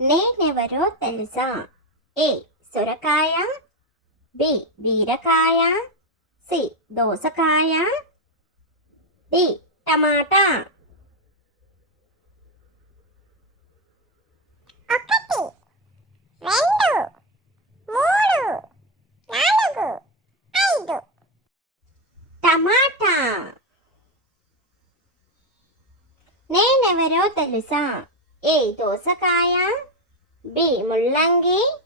నేనెవరో తెలుసా? ఏ సొరకాయ? బి బీరకాయ? సి దోసకాయ? డి టమాటా? ఒకటి రెండు మూడు నాలుగు ఐదు. టమాటా. నేనెవరో తెలుసా? ఏ దోసకాయ? బి ముల్లంగి.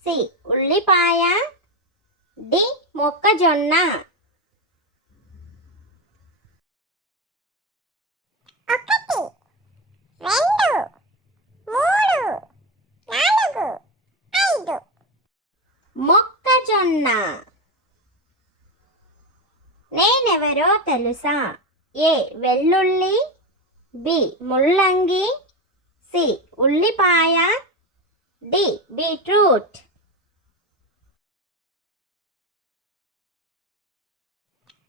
సి ఉల్లిపాయ. డి మొక్కజొన్న. ఒకటి రెండు మూడు నాలుగు ఐదు. మొక్కజొన్న. నేనెవరో తెలుసా? ఏ. వెల్లుల్లి. బి ముల్లంగి. సి ఉల్లిపాయ. D beetroot.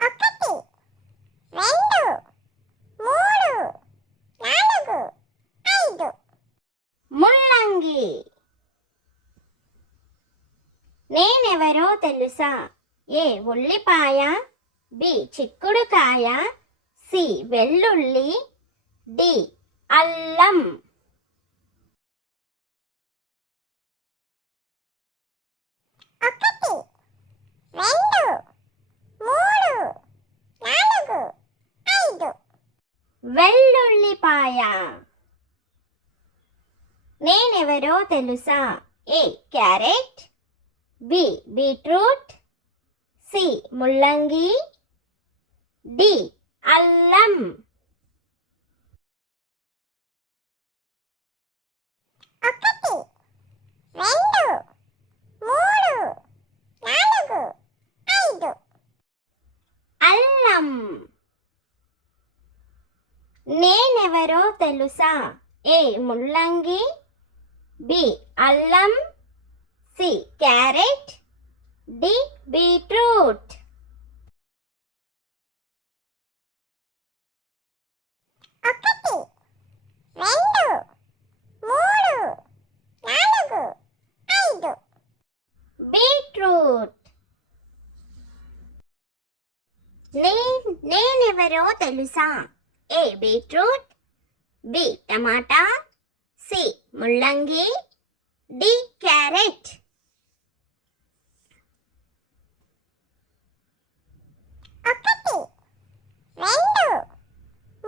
ఒకటి రెండు మూడు నాలుగు ఐదు. ముల్లంగి. నేనెవరో తెలుసా? ఏ ఉల్లిపాయ బి చిక్కుడుకాయ సి వెల్లుల్లి డి అల్లం. ఒకటి రెండు మూడు నాలుగు ఐదు. వెల్లుల్లిపాయ. నేనెవరో తెలుసా? A carrot? B beetroot? C ముల్లంగి? డి అల్లం. ఒకటి రెండు మూడు నాలుగు ఐదు అల్లం నేనెవరో తెలుసా? ఏ ముల్లంగి బి అల్లం సి క్యారెట్ డి బీట్రూట్. ఒకటి రెండు మూడు నాలుగు ఐదు. బీట్రూట్. నే నేనెవరో తెలుసా? ఏ బీట్రూట్ బి టమాటా. సి ముల్లంగి. D carrot. ఒకటి రెండు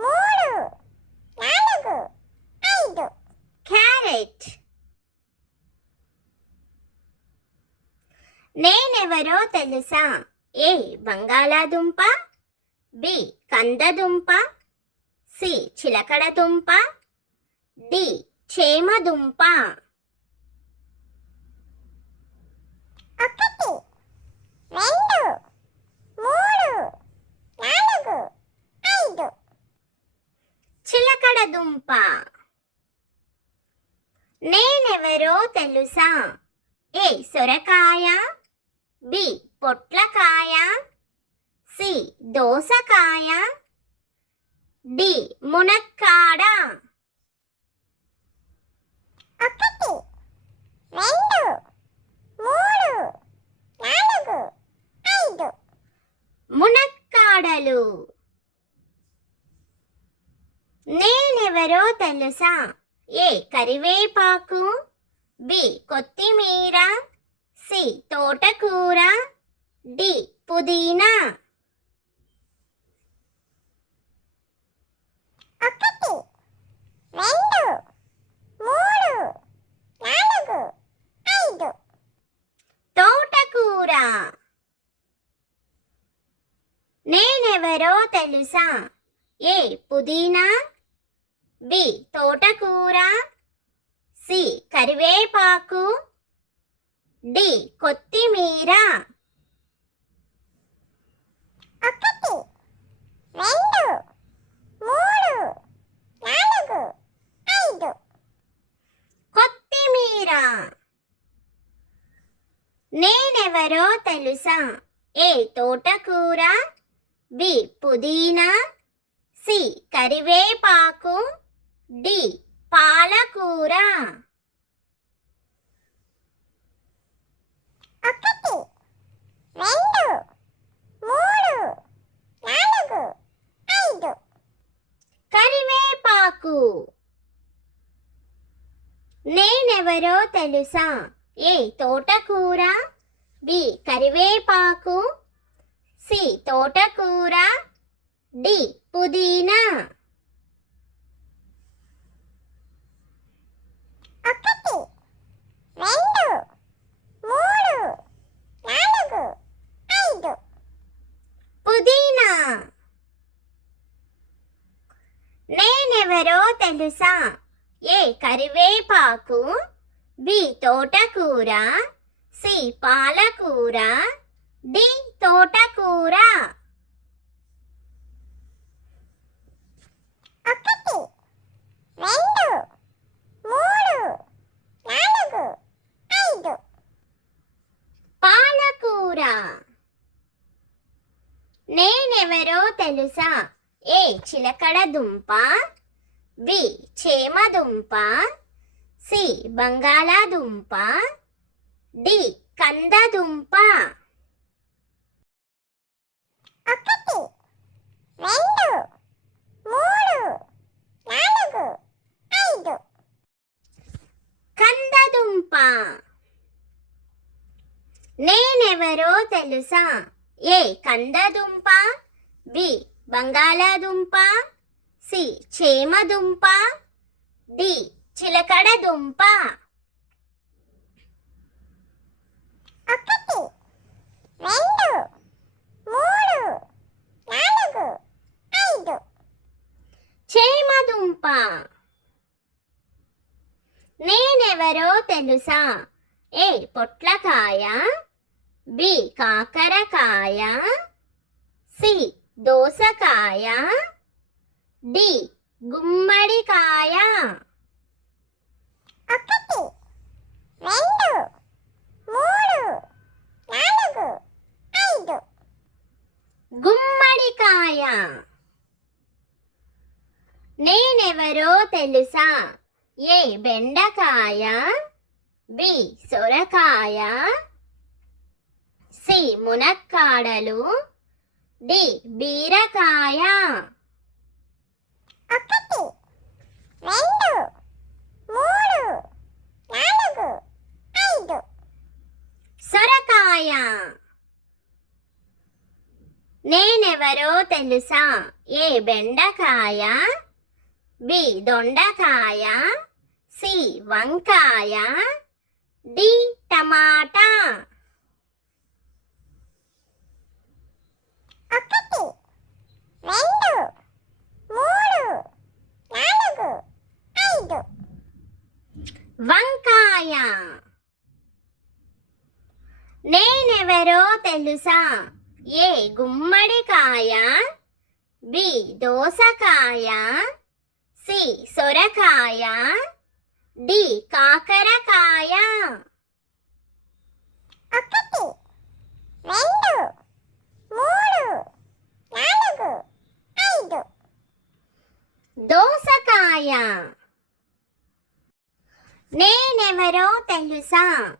మూడు నాలుగు ఐదు. క్యారెట్. నేనెవరో తెలుసా? ఏ బంగాళాదుంప. బి కందదుంప. సి. చిలకడదుంప డి. చేమదుంప ఒకటి రెండు మూడు నాలుగు ఐదు. చిలకడదుంప నేనెవరో తెలుసా? ఏ. సొరకాయ. బి. పొట్లకాయ. సి. దోసకాయ. డి మునక్కాడ? ఒకటి రెండు మూడు నాలుగు ఐదు. మునక్కాడలు. నేనెవరో తెలుసా? ఏ కరివేపాకు? బి కొత్తిమీర? సి తోటకూర? డి పుదీనా? ఒకటి రెండు మూడు నాలుగు ఐదు. తోటకూర. నేనెవరో తెలుసా? ఏ పుదీనా? బి తోటకూర. సి కరివేపాకు. డి కొత్తిమీర. ఒకటి రెండు మూడు నాలుగు ఐదు. కొత్తిమీర. నేనెవరో తెలుసా? ఏ తోటకూర? బి పుదీనా. సి కరివేపాకు. డి పాలకూర. ఒకటి రెండు మూడు నాలుగు. నేనెవరో తెలుసా? ఏ తోటకూర? బి కరివేపాకు? సి తోటకూర? డి పుదీనా? ఒకటి రెండు మూడు నాలుగు ఐదు. పుదీనా? నేనెవరో తెలుసా? ఏ కరివేపాకు బి తోటకూర సి పాలకూర డి తోటకూర. ఒకటి రెండు మూడు నాలుగు ఐదు. పాలకూర. నేనెవరో తెలుసా? ఏ చిలకడ దుంప బి. చేమ దుంప సి. బంగాళాదుంప డి. కందదుంప ఒకటి రెండు మూడు నాలుగు ఐదు. కందదుంప నేనెవరో తెలుసా? ఏ. కందదుంప బి. బంగాళాదుంప సి. చేమదుంప డి. చిలకడ దుంప ఒకటి రెండు మూడు నాలుగు ఐదు. చేమదుంప. నేనెవరో తెలుసా? ఏ పొట్లకాయ బి. కాకరకాయ సి. దోసకాయ డి. గుమ్మడికాయ. ఒకటి రెండు మూడు నాలుగు ఐదు. గుమ్మడికాయ. నేనెవరో తెలుసా? ఏ బెండకాయ? బి సొరకాయ. సి మునక్కాడలు. డి బీరకాయ. ఒకటి రెండు మూడు నాలుగు ఐదు. సొరకాయ. నేనెవరో తెలుసా? ఏ బెండకాయ? బి దొండకాయ. సి వంకాయ. డి టమాటా. ఒకటి రెండు మూడు నాలుగు ఐదు. వంకాయ. నేనెవరో తెలుసా? ఏ గుమ్మడికాయ బి దోసకాయ సి సొరకాయ డి కాకరకాయ. ఒకటి రెండు మూడు నాలుగు ఐదు. దోసకాయ. నేనెవరో తెలుసా?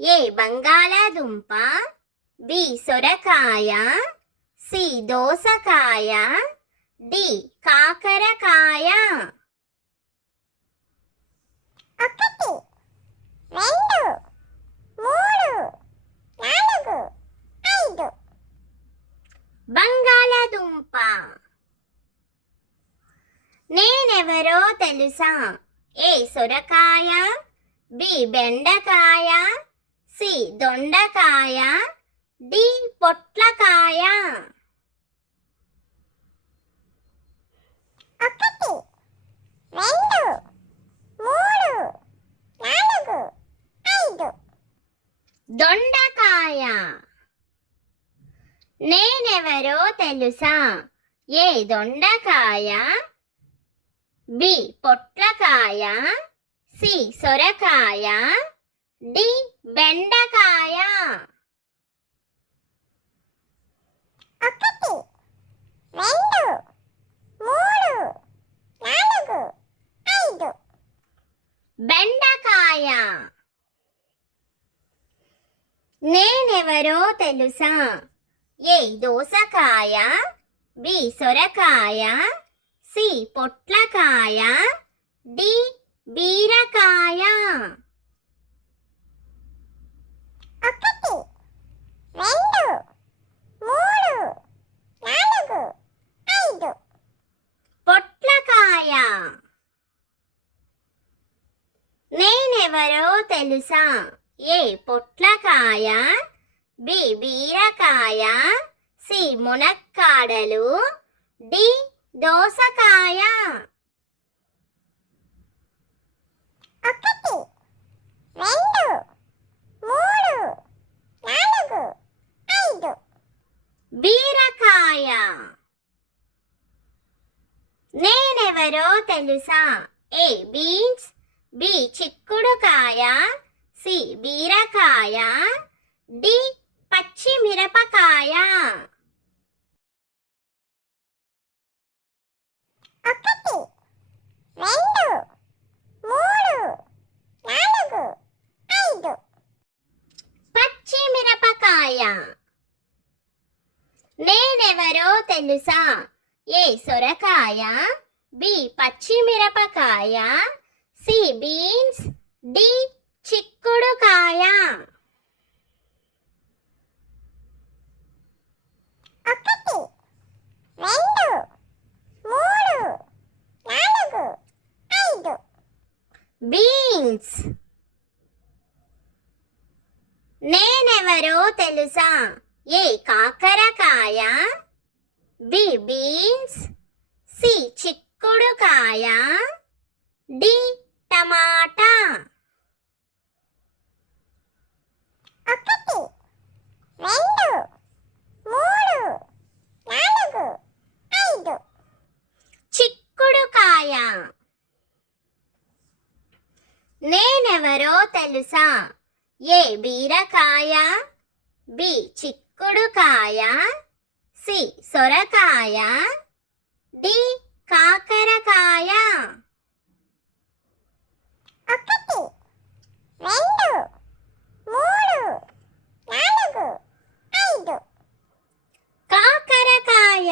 ఏ బంగాళాదుంప బి సొరకాయ సి దోసకాయ డి కాకరకాయ. ఒకటి రెండు మూడు నాలుగు ఐదు. బంగాళాదుంప. నేనెవరో తెలుసా? ఏ సొరకాయ బి బెండకాయ సి దొండకాయ డి పొట్లకాయ. ఒకటి రెండు మూడు నాలుగు ఐదు. దొండకాయ. నేనెవరో తెలుసా? ఏ దొండకాయ బి. పొట్లకాయ. సి. సొరకాయ. డి. బెండకాయ. ఒకటి రెండు మూడు నాలుగు ఐదు. బెండకాయ. నేనెవరో తెలుసా? ఏ. దోసకాయ. బి. సొరకాయ. సి పొట్లకాయ డి బీరకాయ. ఒకటి రెండు మూడు నాలుగు ఐదు. పొట్లకాయ. నేనెవరో తెలుసా? ఏ పొట్లకాయ బి బీరకాయ సి మునక్కాడలు డి దోసకాయ ఒకటి రెండు మూడు నాలుగు ఐదు బీరకాయ నేనెవరో తెలుసా ఏ బీన్స్ బి చిక్కుడుకాయ సి బీరకాయ డి పచ్చిమిరపకాయ ఒకటి రెండు మూడు నాలుగు ఐదు పచ్చిమిరపకాయ నేనెవరో తెలుసా ఏ సొరకాయ బి పచ్చిమిరపకాయ సి బీన్స్ డి చిక్కుడుకాయ ఒకటి రెండు మూడు నాలుగు ఐదు. బీన్స్. నేనెవరో తెలుసా? ఏ కాకరకాయ బి బీన్స్ సి చిక్కుడుకాయ డి టమాటా. ఒకటి రెండు మూడు నాలుగు ఐదు. చిక్కుడుకాయ నేనెవరో తెలుసా? ఏ బీరకాయ బి చిక్కుడుకాయ సి సొరకాయ డి కాకరకాయ. ఒకటి రెండు మూడు నాలుగు ఐదు. కాకరకాయ.